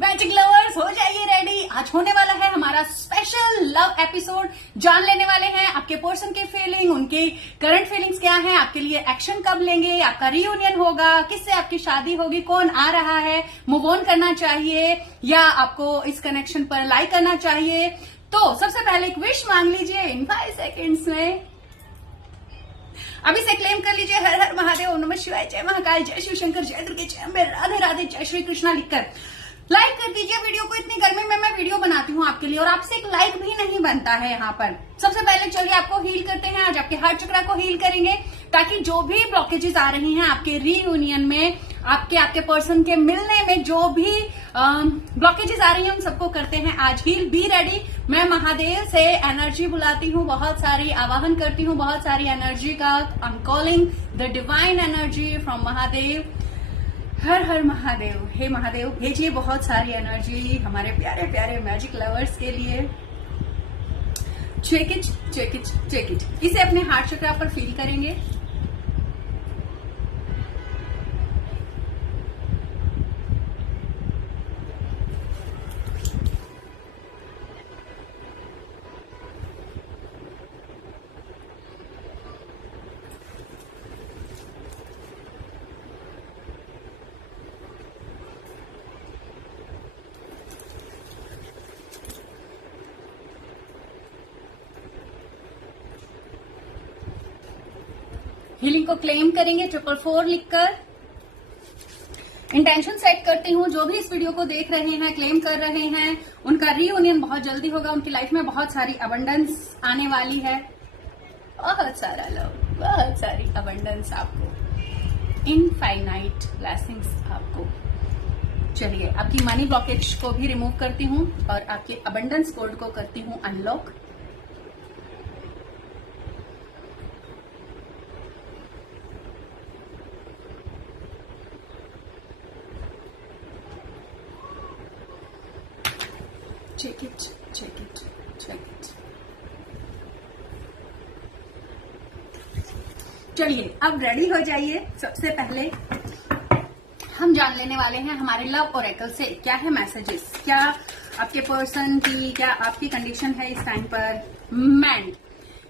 Magic lovers हो जाइए ready. आज होने वाला है हमारा स्पेशल लव एपिसोड। जान लेने वाले हैं आपके पर्सन के फीलिंग, उनके करंट फीलिंग्स क्या हैं, आपके लिए एक्शन कब लेंगे, आपका रियूनियन होगा, किससे आपकी शादी होगी, कौन आ रहा है, मूव ऑन करना चाहिए या आपको इस कनेक्शन पर लाइक करना चाहिए। तो सबसे पहले एक विश मांग लीजिए इन 5 सेकेंड्स में। अभी से क्लेम कर लीजिए हर हर महादेव, ओम नमः शिवाय, जय महाकाल, जय शिव शंकर, जय दुर्गे, जय अम्बे, राधे राधे, जय श्री कृष्णा लिखकर लाइक कर दीजिए वीडियो को। इतनी गर्मी में मैं वीडियो बनाती हूँ आपके लिए और आपसे एक लाइक भी नहीं बनता है यहाँ पर। सबसे पहले चलिए आपको हील करते हैं। आज आपके हार्ट चक्र को हील करेंगे ताकि जो भी ब्लॉकेजेस आ रही हैं आपके रीयूनियन में, आपके पर्सन के मिलने में जो भी ब्लॉकेजेस आ रही हैं उन सबको करते हैं आज हील। Be ready. मैं महादेव से एनर्जी बुलाती हूँ, बहुत सारी आवाहन करती हूँ, बहुत सारी एनर्जी का। I am calling the divine energy from Mahadev. हर हर महादेव। हे महादेव भेजिए बहुत सारी एनर्जी हमारे प्यारे प्यारे मैजिक लवर्स के लिए। Check it, check it, check it. इसे अपने हार्ट चक्र पर फील करेंगे। हीलिंग को क्लेम करेंगे 444 लिखकर। इंटेंशन सेट करती हूँ जो भी इस वीडियो को देख रहे हैं, क्लेम कर रहे हैं, उनका रीयूनियन बहुत जल्दी होगा। उनकी लाइफ में बहुत सारी अबंडेंस आने वाली है, बहुत सारा लव, बहुत सारी अबंडेंस आपको, इनफाइनाइट ब्लेसिंग्स आपको। चलिए आपकी मनी ब्लॉकेज को भी रिमूव करती हूँ और आपके अबंडेंस कोड को करती हूँ unlock. Check it, check it, check it. चलिए अब रेडी हो जाइए। सबसे पहले हम जान लेने वाले हैं हमारे लव ओरेकल से क्या है मैसेजेस, क्या आपके पर्सन की, क्या आपकी कंडीशन है इस टाइम पर। मैन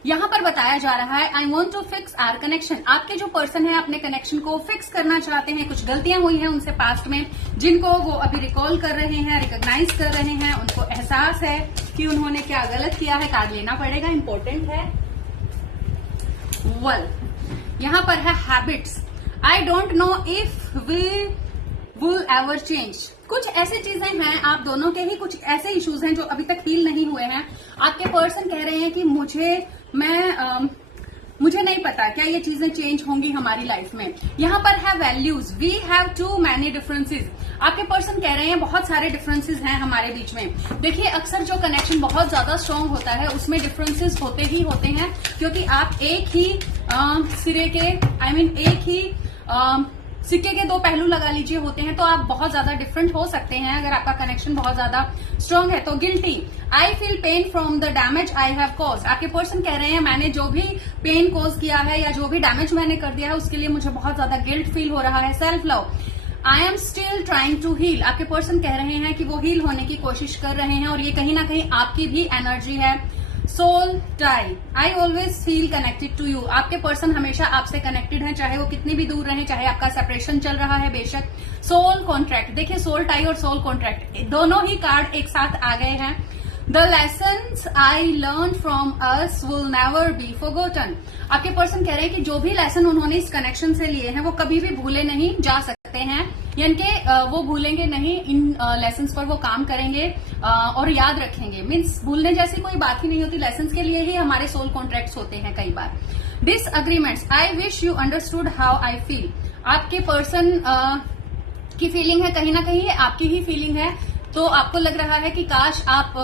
यहाँ पर बताया जा रहा है I want to fix our connection. आपके जो पर्सन है अपने कनेक्शन को फिक्स करना चाहते हैं। कुछ गलतियां हुई हैं उनसे पास्ट में जिनको वो अभी रिकॉल कर रहे हैं, रिकॉग्नाइज कर रहे हैं। उनको एहसास है कि उन्होंने क्या गलत किया है। कार्ड लेना पड़ेगा, इंपॉर्टेंट है। यहाँ पर है habits. I don't know if we will ever change. कुछ ऐसी चीजें हैं, आप दोनों के ही कुछ ऐसे इश्यूज हैं जो अभी तक हील नहीं हुए हैं। आपके पर्सन कह रहे हैं कि मुझे नहीं पता क्या ये चीजें चेंज होंगी हमारी लाइफ में। यहाँ पर है values. We have too many differences. आपके पर्सन कह रहे हैं बहुत सारे डिफरेंसेस हैं हमारे बीच में। देखिए अक्सर जो कनेक्शन बहुत ज्यादा स्ट्रांग होता है उसमें डिफरेंसेस होते ही होते हैं, क्योंकि आप एक ही सिरे के एक ही सिक्के के दो पहलू लगा लीजिए होते हैं, तो आप बहुत ज्यादा डिफरेंट हो सकते हैं अगर आपका कनेक्शन बहुत ज्यादा स्ट्रांग है। तो guilty. I feel pain from the damage I have cause. आपके पर्सन कह रहे हैं मैंने जो भी पेन कॉज किया है या जो भी डैमेज मैंने कर दिया है उसके लिए मुझे बहुत ज्यादा गिल्ट फील हो रहा है। Self love. I am still trying to heal. आपके पर्सन कह रहे हैं कि वो हील होने की कोशिश कर रहे हैं और ये कहीं ना कहीं आपकी भी एनर्जी है। Soul tie. I always feel connected to you. आपके पर्सन हमेशा आपसे कनेक्टेड हैं, चाहे वो कितनी भी दूर रहे, चाहे आपका सेपरेशन चल रहा है बेशक। Soul contract. देखिए सोल टाई और सोल कॉन्ट्रैक्ट दोनों ही कार्ड एक साथ आ गए हैं। The lessons I learn from us will never be forgotten. आपके पर्सन कह रहे हैं कि जो भी लेसन उन्होंने इस कनेक्शन से लिए हैं वो कभी भी भूले नहीं जा सकते हैं, यानी कि वो भूलेंगे नहीं। इन लेसन्स पर वो काम करेंगे और याद रखेंगे। मीन्स भूलने जैसी कोई बात ही नहीं होती। लेसन्स के लिए ही हमारे सोल कॉन्ट्रैक्ट्स होते हैं कई बार। Disagreements. I wish you understood how I feel. आपके पर्सन की फीलिंग है कहीं ना कहीं आपकी ही फीलिंग है, तो आपको लग रहा है कि काश आप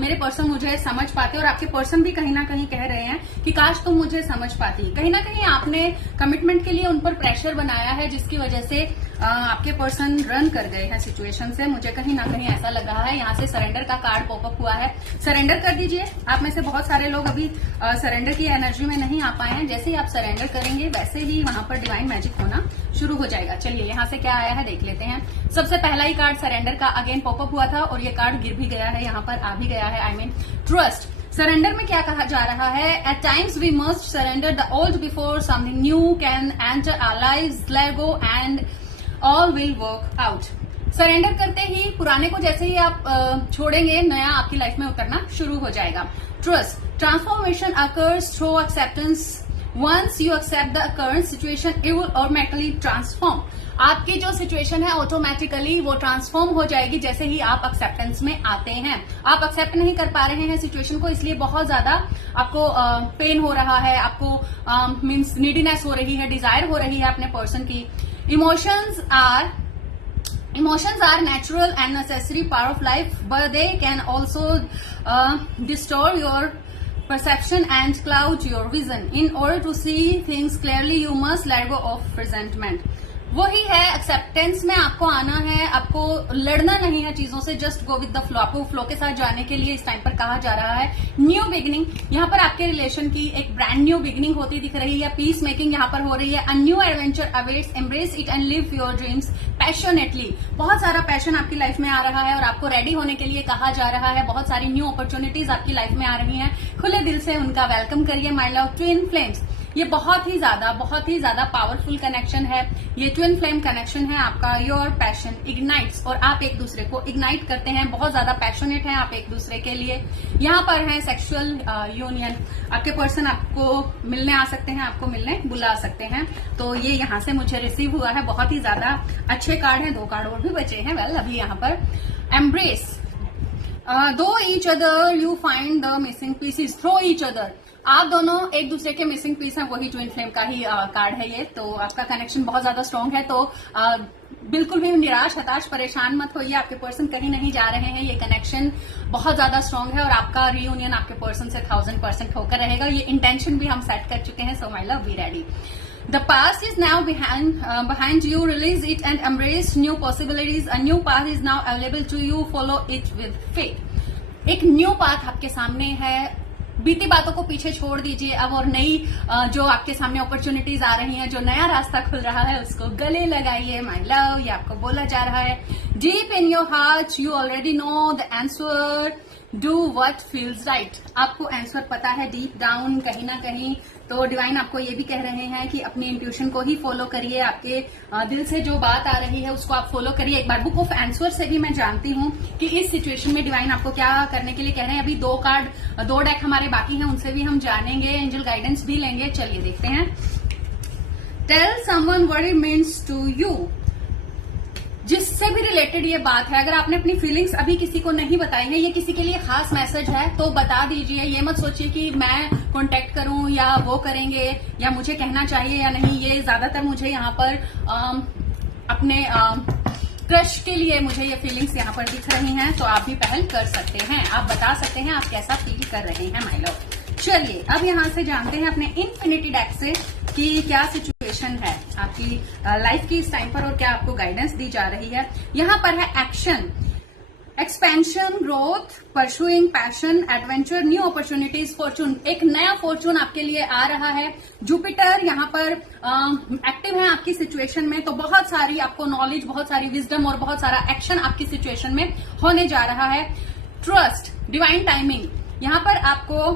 मेरे पर्सन मुझे समझ पाते, और आपके पर्सन भी कहीं ना कहीं कह रहे हैं कि काश तुम मुझे समझ पाती। कहीं ना कहीं आपने कमिटमेंट के लिए उन पर प्रेशर बनाया है जिसकी वजह से आपके पर्सन रन कर गए हैं सिचुएशन से। मुझे कहीं ना कहीं ऐसा लग रहा है, यहाँ से सरेंडर का कार्ड पॉपअप हुआ है। सरेंडर कर दीजिए। आप में से बहुत सारे लोग अभी सरेंडर की एनर्जी में नहीं आ पाए हैं। जैसे ही आप सरेंडर करेंगे वैसे ही वहां पर डिवाइन मैजिक होना शुरू हो जाएगा। चलिए यहाँ से क्या आया है देख लेते हैं। सबसे पहला ही कार्ड सरेंडर का अगेन पॉपअप हुआ था और ये कार्ड गिर भी गया है, यहाँ पर आ भी गया है। I mean trust. सरेंडर में क्या कहा जा रहा है? At times we must surrender the old before something new can enter our lives, let go and all will work out. Surrender करते ही पुराने को जैसे ही आप छोड़ेंगे, नया आपकी लाइफ में उतरना शुरू हो जाएगा। Trust. Transformation occurs through acceptance. Once you accept the current situation it will automatically transform. आपकी जो सिचुएशन है ऑटोमेटिकली वो ट्रांसफॉर्म हो जाएगी जैसे ही आप एक्सेप्टेंस में आते हैं। आप एक्सेप्ट नहीं कर पा रहे हैं सिचुएशन को, इसलिए बहुत ज्यादा आपको पेन हो रहा है, आपको मीन्स नीडीनेस हो रही है, डिजायर हो रही है अपने पर्सन की। Emotions are natural and necessary part of life, but they can also distort your perception and cloud your vision. In order to see things clearly, you must let go of resentment. वही है, acceptance में आपको आना है, आपको लड़ना नहीं है चीजों से, just go with the flow. आपको फ्लो के साथ जाने के लिए इस टाइम पर कहा जा रहा है न्यू बिगिनिंग। यहाँ पर आपके रिलेशन की एक ब्रांड न्यू बिगिनिंग होती दिख रही है। पीस मेकिंग यहाँ पर हो रही है। A new adventure awaits, embrace it and live your dreams passionately. बहुत सारा पैशन आपकी लाइफ में आ रहा है और आपको रेडी होने के लिए कहा जा रहा है। बहुत सारी न्यू अपॉर्चुनिटीज आपकी लाइफ में आ रही हैं। खुले दिल से उनका वेलकम करिए। माय लव ट्विन फ्लेम्स, ये बहुत ही ज्यादा पावरफुल कनेक्शन है। ये ट्विन फ्लेम कनेक्शन है आपका। योर पैशन इग्नाइट्स, और आप एक दूसरे को इग्नाइट करते हैं, बहुत ज्यादा पैशनेट हैं आप एक दूसरे के लिए। यहाँ पर है सेक्सुअल यूनियन। आपके पर्सन आपको मिलने आ सकते हैं, आपको मिलने बुला सकते हैं। तो ये यहाँ से मुझे रिसीव हुआ है। बहुत ही ज्यादा अच्छे कार्ड हैं। 2 कार्ड और भी बचे हैं। वेल अभी यहाँ पर एम्ब्रेस। दो each other you find the missing pieces through each other. आप दोनों एक दूसरे के मिसिंग पीस हैं, वही ट्विन फ्लेम का ही कार्ड है ये। तो आपका कनेक्शन बहुत ज्यादा स्ट्रांग है। तो बिल्कुल भी निराश, हताश, परेशान मत होइए। आपके पर्सन कहीं नहीं जा रहे हैं। ये कनेक्शन बहुत ज्यादा स्ट्रांग है और आपका रीयूनियन आपके पर्सन से 1000% होकर रहेगा। ये इंटेंशन भी हम सेट कर चुके हैं। So my love, be ready. The past is now behind you. Release it and embrace new possibilities. A new path is now available to you. Follow it with faith. एक new path आपके सामने है। बीती बातों को पीछे छोड़ दीजिए अब, और नई जो आपके सामने अपॉर्चुनिटीज आ रही हैं, जो नया रास्ता खुल रहा है, उसको गले लगाइए। माय लव, ये आपको बोला जा रहा है। Deep in your heart you already know the answer. Do what feels right. आपको आंसर पता है डीप डाउन कहीं ना कहीं। तो डिवाइन आपको ये भी कह रहे हैं कि अपनी इंट्यूशन को ही फॉलो करिए। आपके दिल से जो बात आ रही है उसको आप फॉलो करिए। एक बार बुक ऑफ आंसर से भी मैं जानती हूँ कि इस सिचुएशन में डिवाइन आपको क्या करने के लिए कह रहे हैं। अभी 2 डेक हमारे बाकी हैं, उनसे भी हम जानेंगे, एंजल गाइडेंस भी लेंगे। चलिए देखते हैं। Tell someone what it means to you. जिससे भी रिलेटेड ये बात है, अगर आपने अपनी फीलिंग्स अभी किसी को नहीं बताई है, ये किसी के लिए खास मैसेज है, तो बता दीजिए। ये मत सोचिए कि मैं कांटेक्ट करूं या वो करेंगे या मुझे कहना चाहिए या नहीं। ये ज्यादातर मुझे यहाँ पर अपने क्रश के लिए मुझे ये फीलिंग्स यहाँ पर दिख रही हैं। तो आप भी पहल कर सकते हैं, आप बता सकते हैं आप कैसा फील कर रहे हैं माय लव। चलिए अब यहाँ से जानते हैं अपने इन्फिनिटी डेक से कि क्या सिचुएशन है आपकी लाइफ की इस टाइम पर और क्या आपको गाइडेंस दी जा रही है। यहाँ पर है action, expansion, growth, pursuing passion, adventure, new opportunities, Fortune. एक नया फॉर्चून आपके लिए आ रहा है। जुपिटर यहाँ पर एक्टिव है आपकी सिचुएशन में। तो बहुत सारी आपको नॉलेज, बहुत सारी विजडम और बहुत सारा एक्शन आपकी सिचुएशन में होने जा रहा है। Trust, divine timing. यहाँ पर आपको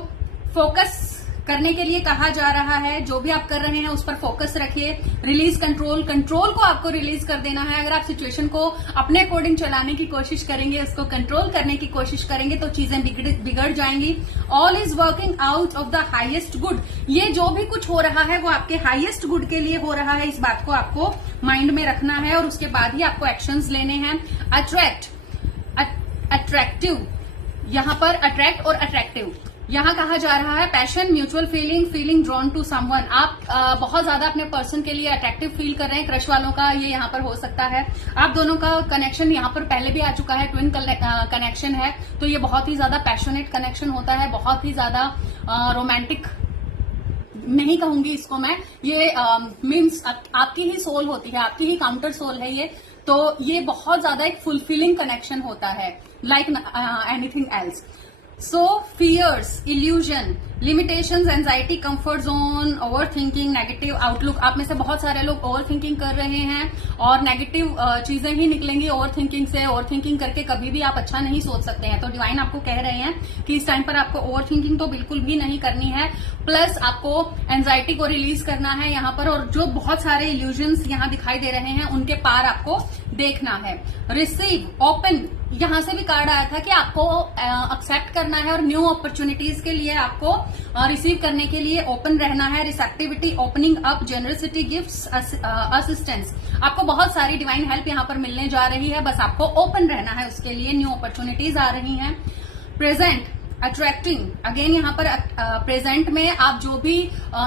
फोकस करने के लिए कहा जा रहा है। जो भी आप कर रहे हैं उस पर फोकस रखिए। रिलीज कंट्रोल, कंट्रोल को आपको रिलीज कर देना है। अगर आप सिचुएशन को अपने अकॉर्डिंग चलाने की कोशिश करेंगे, उसको कंट्रोल करने की कोशिश करेंगे, तो चीजें बिगड़ जाएंगी। All is working out of the highest good. ये जो भी कुछ हो रहा है वो आपके हाईएस्ट गुड के लिए हो रहा है। इस बात को आपको माइंड में रखना है और उसके बाद ही आपको एक्शंस लेने हैं। अट्रैक्टिव, यहाँ पर अट्रैक्ट और अट्रैक्टिव यहाँ कहा जा रहा है। Passion, mutual feeling drawn to someone. आप बहुत ज्यादा अपने पर्सन के लिए अट्रैक्टिव फील कर रहे हैं। क्रश वालों का ये यहाँ पर हो सकता है। आप दोनों का कनेक्शन यहाँ पर पहले भी आ चुका है, ट्विन कनेक्शन है। तो ये बहुत ही ज्यादा पैशनेट कनेक्शन होता है, बहुत ही ज्यादा रोमांटिक नहीं कहूंगी इसको मैं, ये मीन्स आपकी ही सोल होती है, आपकी ही काउंटर सोल है ये, तो ये बहुत ज्यादा एक फुलफिलिंग कनेक्शन होता है, like anything else. So fears, illusion, limitations, anxiety, comfort zone, over thinking, negative outlook. आप में से बहुत सारे लोग ओवर थिंकिंग कर रहे हैं और नेगेटिव चीजें ही निकलेंगी ओवर थिंकिंग से। ओवर थिंकिंग करके कभी भी आप अच्छा नहीं सोच सकते हैं, तो डिवाइन आपको कह रहे हैं कि इस टाइम पर आपको ओवर थिंकिंग तो बिल्कुल भी नहीं करनी है, प्लस आपको एंजाइटी को रिलीज करना है यहाँ पर, और जो बहुत सारे इल्यूजन्स यहाँ दिखाई दे रहे हैं उनके पार आपको देखना है। रिसीव, ओपन, यहां से भी कार्ड आया था कि आपको एक्सेप्ट करना है और न्यू अपॉर्चुनिटीज के लिए आपको रिसीव करने के लिए ओपन रहना है। Receptivity, opening up, generosity, gifts, assistance, आपको बहुत सारी डिवाइन हेल्प यहाँ पर मिलने जा रही है, बस आपको ओपन रहना है उसके लिए। न्यू अपॉर्चुनिटीज आ रही हैं। प्रेजेंट, अट्रैक्टिंग, अगेन यहाँ पर प्रेजेंट में आप जो भी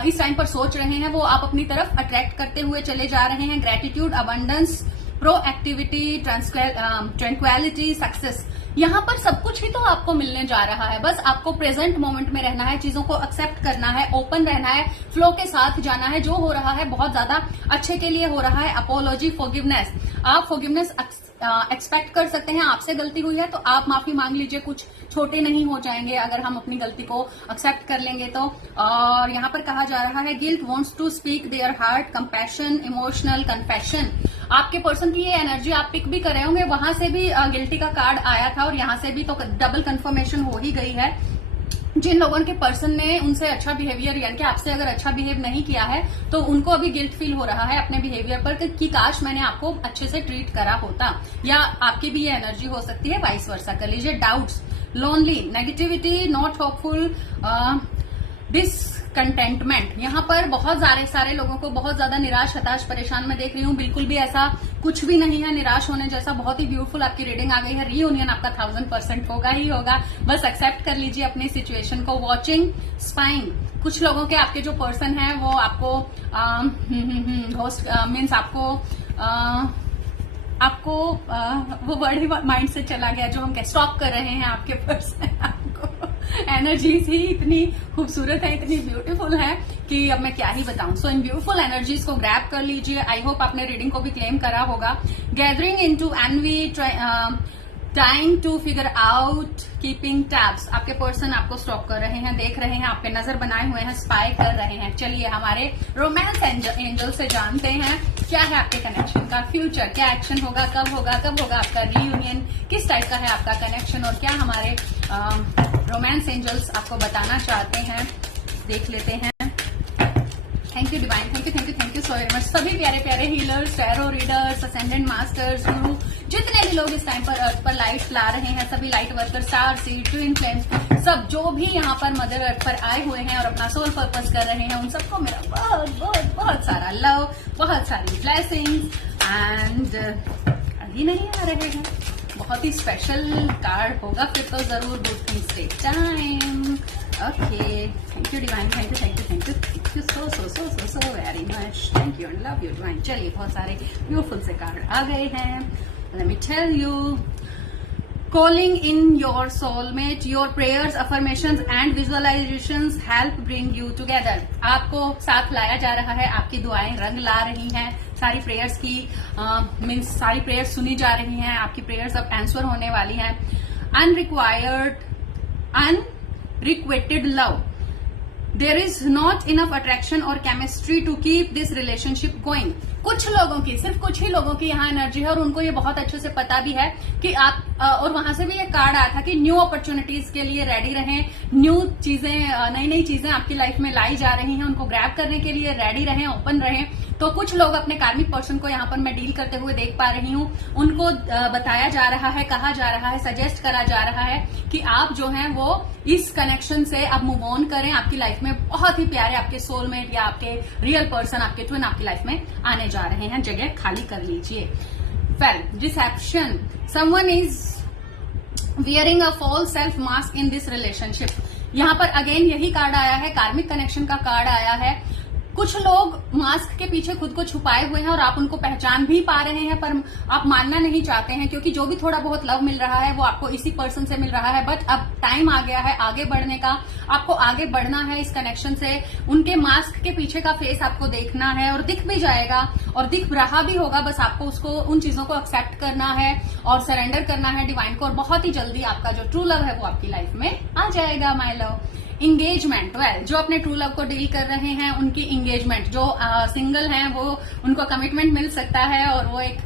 इस टाइम पर सोच रहे हैं वो आप अपनी तरफ अट्रैक्ट करते हुए चले जा रहे हैं। Gratitude, abundance, proactivity, tranquillity, success, यहाँ पर सब कुछ ही तो आपको मिलने जा रहा है, बस आपको प्रेजेंट मोमेंट में रहना है, चीजों को एक्सेप्ट करना है, ओपन रहना है, फ्लो के साथ जाना है। जो हो रहा है बहुत ज्यादा अच्छे के लिए हो रहा है। अपोलॉजी, फॉरगिवनेस, आप फॉरगिवनेस एक्सपेक्ट कर सकते हैं, आपसे गलती हुई है तो आप माफी मांग लीजिए, कुछ छोटे नहीं हो जाएंगे अगर हम अपनी गलती को एक्सेप्ट कर लेंगे तो। और यहाँ पर कहा जा रहा है guilt wants to speak their heart, compassion, emotional, confession, आपके पर्सन की ये एनर्जी आप पिक भी कर रहे होंगे, वहां से भी गिल्टी का कार्ड आया था और यहाँ से भी तो डबल कंफर्मेशन हो ही गई है। जिन लोगों के पर्सन ने उनसे अच्छा बिहेवियर, यानी कि आपसे अगर अच्छा बिहेव नहीं किया है तो उनको अभी गिल्ट फील हो रहा है अपने बिहेवियर पर कि काश मैंने आपको अच्छे से ट्रीट करा होता, या आपकी भी ये एनर्जी हो सकती है, वाइस वर्सा कर लीजिए। Doubts, lonely, negativity, not hopeful, discontentment, यहाँ पर बहुत सारे लोगों को बहुत ज्यादा निराश, हताश, परेशान मैं देख रही हूँ। बिल्कुल भी ऐसा कुछ भी नहीं है निराश होने जैसा, बहुत ही ब्यूटीफुल आपकी रीडिंग आ गई है। रीयूनियन आपका 1000% होगा ही होगा, बस एक्सेप्ट कर लीजिए अपनी सिचुएशन को। वॉचिंग, स्पाइंग, कुछ लोगों के आपके जो पर्सन है वो आपको होस्ट मीन्स आपको वो वर्ड ही माइंड से चला गया, जो हम स्टॉप कर रहे हैं आपके पर्सन। आपको एनर्जीज ही इतनी खूबसूरत है, इतनी ब्यूटीफुल है कि अब मैं क्या ही बताऊं। सो इन ब्यूटीफुल एनर्जीज को ग्रैब कर लीजिए। आई होप आपने रीडिंग को भी क्लेम करा होगा। Gathering into envy, trying to figure out, keeping tabs, आपके पर्सन आपको स्टॉप कर रहे हैं, देख रहे हैं, आप पे नजर बनाए हुए हैं, स्पाई कर रहे हैं। चलिए हमारे रोमांस एंजल से जानते हैं क्या है आपके कनेक्शन का फ्यूचर, क्या एक्शन होगा, कब होगा आपका रीयूनियन, किस टाइप का है आपका कनेक्शन, और क्या हमारे रोमांस एंजल्स आपको बताना चाहते हैं, देख लेते हैं। Thank you divine, thank you so much. सभी प्यारे प्यारे healers, tarot readers, ascendant masters, गुरु, जितने भी लोग इस टाइम पर अर्थ पर लाइट ला रहे हैं, सभी light worker, star seed, twin flames, सब जो भी यहाँ पर मदर अर्थ पर आए हुए हैं और अपना सोल पर्पस कर रहे हैं, उन सबको मेरा बहुत बहुत बहुत सारा लव, बहुत सारी ब्लेसिंग्स। एंड अभी नहीं आ रहे हैं, बहुत ही स्पेशल कार्ड होगा फिर तो जरूर। Good things take time. Okay, thank you divine, thank you so very much, thank you and love you divine. चलिए बहुत सारे ब्यूटीफुल से कार्ड आ गए हैं। Let me tell you, calling in your soulmate, your prayers, affirmations and visualizations help bring you together, आपको साथ लाया जा रहा है, आपकी दुआएं रंग ला रही हैं, सारी प्रेयर्स की मीन्स सारी प्रेयर्स सुनी जा रही हैं, आपकी प्रेयर्स अब आंसर होने वाली हैं। Unrequited love, there is not enough attraction और chemistry to keep this relationship going. कुछ लोगों की, सिर्फ कुछ ही लोगों की यहाँ एनर्जी है और उनको ये बहुत अच्छे से पता भी है कि आप और वहां से भी ये कार्ड आया था कि न्यू अपॉर्चुनिटीज के लिए रेडी रहें, न्यू चीजें, नई चीजें आपकी लाइफ में लाई जा रही हैं, उनको ग्रैब करने के लिए रेडी रहें, ओपन रहें। तो कुछ लोग अपने कार्मिक पर्सन को यहाँ पर मैं डील करते हुए देख पा रही हूँ, उनको बताया जा रहा है, कहा जा रहा है, सजेस्ट करा जा रहा है कि आप जो हैं वो इस कनेक्शन से अब मूव ऑन करें। आपकी लाइफ में बहुत ही प्यारे आपके सोलमेट या आपके रियल पर्सन, आपके ट्विन आपकी लाइफ में आने जा रहे हैं, जगह खाली कर लीजिए। Deception, someone is wearing a false self mask in this relationship. यहाँ पर अगेन यही कार्ड आया है, कार्मिक कनेक्शन का कार्ड आया है। कुछ लोग मास्क के पीछे खुद को छुपाए हुए हैं और आप उनको पहचान भी पा रहे हैं, पर आप मानना नहीं चाहते हैं, क्योंकि जो भी थोड़ा बहुत लव मिल रहा है वो आपको इसी पर्सन से मिल रहा है। बट अब टाइम आ गया है आगे बढ़ने का, आपको आगे बढ़ना है इस कनेक्शन से। उनके मास्क के पीछे का फेस आपको देखना है, और दिख भी जाएगा और दिख रहा भी होगा, बस आपको उसको उन चीजों को एक्सेप्ट करना है और सरेंडर करना है डिवाइन को, और बहुत ही जल्दी आपका जो ट्रू लव है वो आपकी लाइफ में आ जाएगा माय लव। इंगेजमेंट, वेल जो अपने ट्रू लव को डील कर रहे हैं उनकी इंगेजमेंट, जो सिंगल हैं वो उनको कमिटमेंट मिल सकता है और वो एक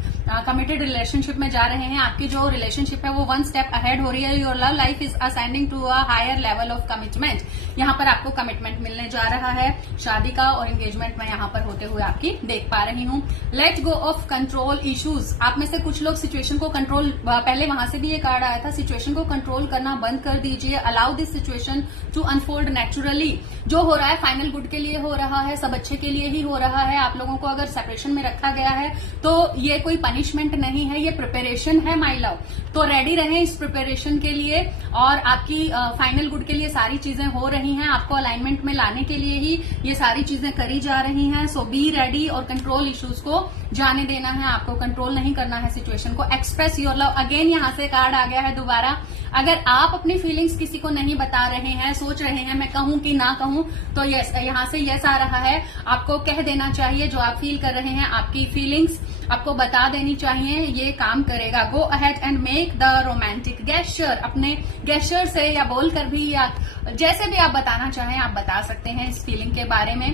कमिटेड रिलेशनशिप में जा रहे हैं। आपकी जो रिलेशनशिप है वो वन स्टेप अहेड हो रही है। Your love life is ascending to a higher level of commitment. यहाँ पर आपको कमिटमेंट मिलने जा रहा है शादी का, और एंगेजमेंट में यहाँ पर होते हुए आपकी देख पा रही हूँ। Let go of control issues. आप में से कुछ लोग सिचुएशन को कंट्रोल, पहले वहां से भी ये कार्ड आया था, सिचुएशन को कंट्रोल करना बंद कर दीजिए। Allow this situation to unfold naturally. जो हो रहा है फाइनल गुड के लिए हो रहा है, सब अच्छे के लिए ही हो रहा है। आप लोगों को अगर सेपरेशन में रखा गया है तो ये कोई पनिशमेंट नहीं है, ये प्रिपरेशन है माय लव। तो रेडी रहें इस प्रिपरेशन के लिए, और आपकी फाइनल गुड के लिए सारी चीजें हो रही हैं। आपको अलाइनमेंट में लाने के लिए ही ये सारी चीजें करी जा रही हैं। सो बी रेडी, और कंट्रोल इश्यूज को जाने देना है, आपको कंट्रोल नहीं करना है सिचुएशन को। एक्सप्रेस योर लव, अगेन यहाँ से कार्ड आ गया है दोबारा। अगर आप अपनी फीलिंग्स किसी को नहीं बता रहे हैं, सोच रहे हैं मैं कहूं कि ना कहूं, तो यस, यहाँ से यस आ रहा है। आपको कह देना चाहिए जो आप फील कर रहे हैं, आपकी फीलिंग्स आपको बता देनी चाहिए, ये काम करेगा। Go ahead and make the romantic gesture. अपने गेस्चर से या बोलकर भी, या जैसे भी आप बताना चाहें आप बता सकते हैं इस फीलिंग के बारे में।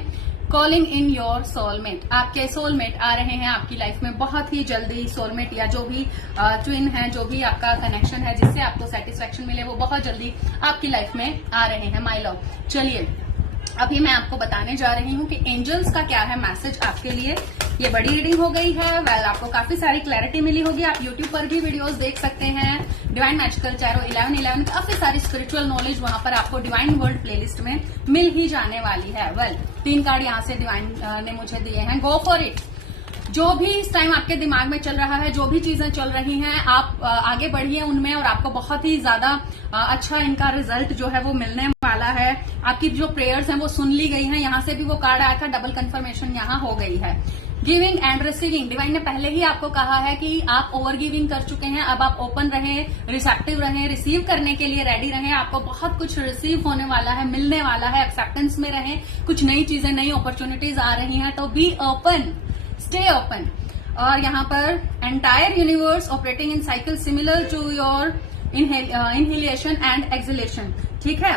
कॉलिंग इन योर सोलमेट, आपके सोलमेट आ रहे हैं आपकी लाइफ में बहुत ही जल्दी। सोलमेट या जो भी ट्विन है, जो भी आपका कनेक्शन है जिससे आपको सेटिस्फेक्शन मिले, वो बहुत जल्दी आपकी लाइफ में आ रहे हैं माय लव। चलिए अभी मैं आपको बताने जा रही हूँ कि एंजल्स का क्या है मैसेज आपके लिए। ये बड़ी रीडिंग हो गई है, वेल आपको काफी सारी क्लैरिटी मिली होगी। आप यूट्यूब पर भी वीडियोस देख सकते हैं, डिवाइन मैजिकल टैरो 1111, काफी सारी स्पिरिचुअल नॉलेज वहां पर आपको डिवाइन वर्ल्ड प्लेलिस्ट में मिल ही जाने वाली है। वेल 3 कार्ड यहाँ से डिवाइन ने मुझे दिए हैं, गो फॉर इट। जो भी इस टाइम आपके दिमाग में चल रहा है, जो भी चीजें चल रही हैं, आप आगे बढ़िए उनमें, और आपको बहुत ही ज्यादा अच्छा इनका रिजल्ट जो है वो मिलने वाला है। आपकी जो प्रेयर्स हैं वो सुन ली गई हैं। यहाँ से भी वो कार्ड आया था, डबल कंफर्मेशन यहाँ हो गई है। गिविंग एंड रिसीविंग, डिवाइन ने पहले ही आपको कहा है कि आप ओवर गिविंग कर चुके हैं, अब आप ओपन रहें, रिसेप्टिव रहें, रिसीव करने के लिए रेडी रहें। आपको बहुत कुछ रिसीव होने वाला है, मिलने वाला है, एक्सेप्टेंस में रहें। कुछ नई चीजें, नई अपॉर्चुनिटीज आ रही हैं, तो बी ओपन, स्टे ओपन। और यहाँ पर entire universe operating in cycle similar to your inhalation and exhalation, ठीक है।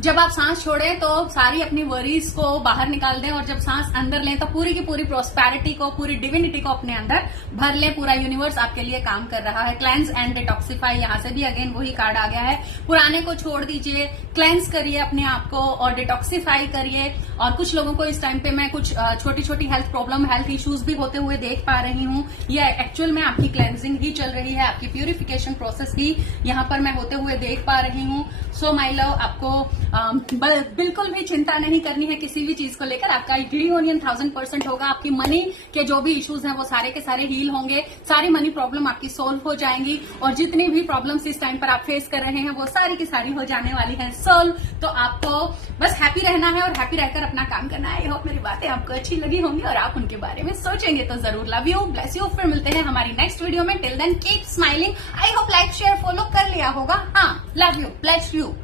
जब आप सांस छोड़ें तो सारी अपनी वरीज को बाहर निकाल दें, और जब सांस अंदर लें तो पूरी की पूरी प्रोस्पेरिटी को, पूरी डिविनिटी को अपने अंदर भर लें। पूरा यूनिवर्स आपके लिए काम कर रहा है। क्लेंस एंड डिटॉक्सिफाई, यहाँ से भी अगेन वही कार्ड आ गया है। पुराने को छोड़ दीजिए, क्लेंस करिए अपने आप को और डिटॉक्सिफाई करिए। और कुछ लोगों को इस टाइम पे मैं कुछ छोटी छोटी हेल्थ प्रॉब्लम, हेल्थ इश्यूज भी होते हुए देख पा रही हूँ। ये एक्चुअल में आपकी क्लेंजिंग ही चल रही है, आपकी प्यूरिफिकेशन प्रोसेस ही यहाँ पर मैं होते हुए देख पा रही हूँ। सो माय लव, आपको बिल्कुल भी चिंता नहीं करनी है किसी भी चीज को लेकर। आपका यूनियन 1000% होगा। आपकी मनी के जो भी इश्यूज हैं वो सारे के सारे हील होंगे। सारी मनी प्रॉब्लम आपकी सोल्व हो जाएंगी, और जितनी भी प्रॉब्लम्स इस टाइम पर आप फेस कर रहे हैं वो सारी की सारी हो जाने वाली है सोल्व। तो आपको बस हैप्पी रहना है और हैप्पी रहकर अपना काम करना है। आई होप मेरी बातें आपको अच्छी लगी होंगी और आप उनके बारे में सोचेंगे तो जरूर। Love you, bless you. फिर मिलते हैं हमारी नेक्स्ट वीडियो में। Till then keep smiling. I hope like share follow कर लिया होगा। हाँ, लव यू, ब्लेस यू।